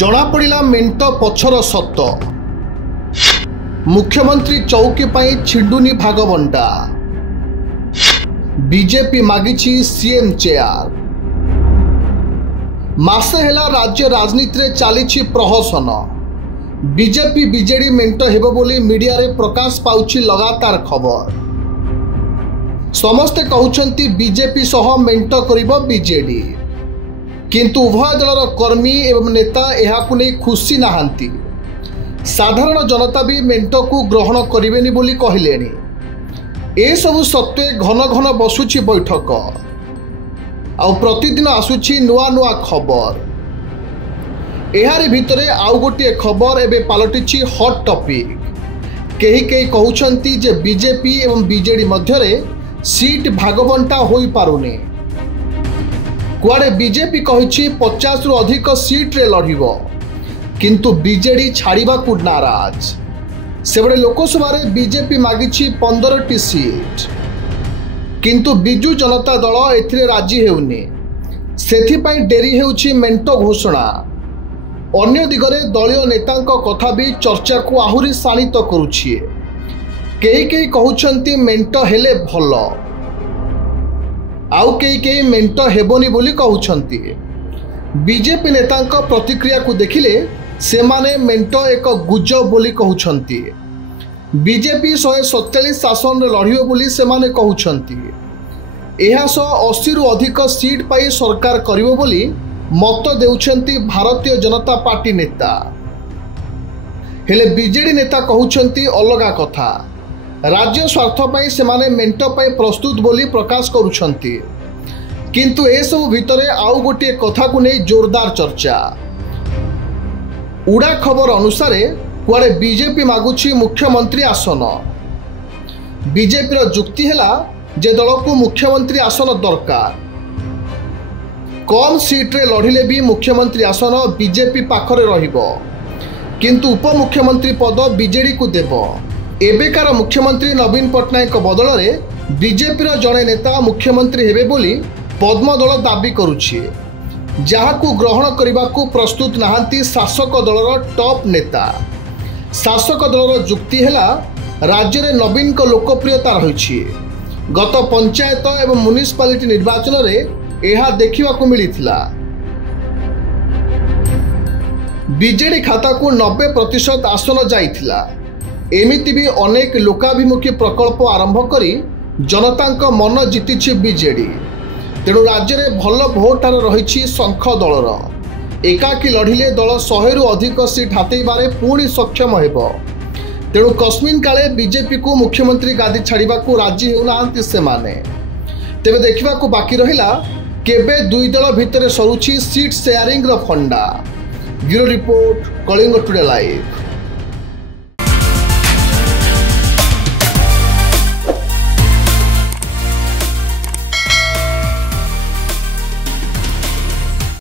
जनापड़ा मेंट पछर सत मुख्यमंत्री चौकी पाई छिंडुनी भागबंटा बीजेपी मागिछि सीएम चेयर मासे हेला राज्य राजनीति रे चालिछि प्रहसन बीजेपी बीजेडी मेंट हेबो बोली मीडिया रे प्रकाश पाउछि लगातार खबर समस्ते कहउछंती बीजेपी सह मेंट करिबो बीजेडी किंतु उभय दलर कर्मी एवं नेता एहाकु नै खुशी नाहांती साधारण जनता भी मेंट को ग्रहण करिवेनी बोली कहिलेनी ए सबु सत्वे घन घन बसुछि बैठक आउ प्रतिदिन आसुछि नुआ नुआ खबर एहारी भितरे आउ गोटे खबर एबे पालटिछि हॉट टॉपिक केही केही कहउछंती जे बीजेपी एवं बीजेडी मध्यरे सीट भागबंटा होई पारुनी कुआडे बीजेपी कहिछि 50 रु अधिक सीट रे लढिबो किंतु बीजेडी छाड़ीबा को नाराज सेबडे लोकसभा रे बीजेपी मागिछि 15टी सीट किंतु बिजू जनता दल एथिरे राजी हेउनी सेथि पई डेरी हेउछि मेंट घोषणा अन्य दिगरे दलीय नेतांक कथा भी चर्चा को आहुरी शाणित करुछि केही केही कहउछंती मेंट हेले भलो आउ केही केही मेंट हेबोनी बोली कहउछंती बीजेपी नेतांक प्रतिक्रिया को देखिले सेमाने मेंट एक गुजब बोली कहउछंती बीजेपी 147 शासन रे लढियो बोली सेमाने कहउछंती एहा 80 रु अधिक सीट पाई सरकार करिवो बोली मत देउछंती भारतीय जनता पार्टी नेता हेले बीजेडी नेता कहउछंती अलगा कथा राज्य स्वार्थ पाई सेमाने मेंट पाई प्रस्तुत बोली प्रकाश करुछंती किंतु ए सब भितरे आउ गोटे कथा को नै जोरदार चर्चा उड़ा खबर अनुसार कुआडे बीजेपी मागुछि मुख्यमंत्री आसन बीजेपी रो जुक्ति हैला जे दल को मुख्यमंत्री आसन दरकार कम सीट रे लढिले भी मुख्यमंत्री आसन बीजेपी पाखरे रहिबो किंतु उपमुख्यमंत्री पद बीजेडी को देबो एबेकार मुख्यमंत्री नवीन पट्टनायक बदल रे बीजेपी रो जणे नेता मुख्यमंत्री हेबे बोली पद्म दल दाबी करुछि जहाकू ग्रहण करने को प्रस्तुत नहांती शासक दलर टॉप नेता शासक दलर जुक्ति हैला राज्य रे नवीन को लोकप्रियता रही गत पंचायत एवं म्युनिसिपालिटी निर्वाचन रे एहा देखिबा को मिलिथिला बीजेडी खाता को 90% आसन जाइथिला एमिति भी अनेक लोकाभिमुखी प्रकल्प आरंभ करी जनतांक मन जीतिछि बीजेडी तेणु राज्य में भल भोटार रही शंख दलर एकाकी लढ़िले दल 100 रु अधिक सीट हातेबारे पुणी सक्षम हेबो तेणु कस्मिन काले बीजेपी को मुख्यमंत्री गादी छाड़िबा को राजी हेउनाहांती सेमाने तेबे देखिबा को बाकी रहिला केबे दुई दल भितरे सरुछि सीट शेयरिंग रो फंडा bureau report Kalinga today live.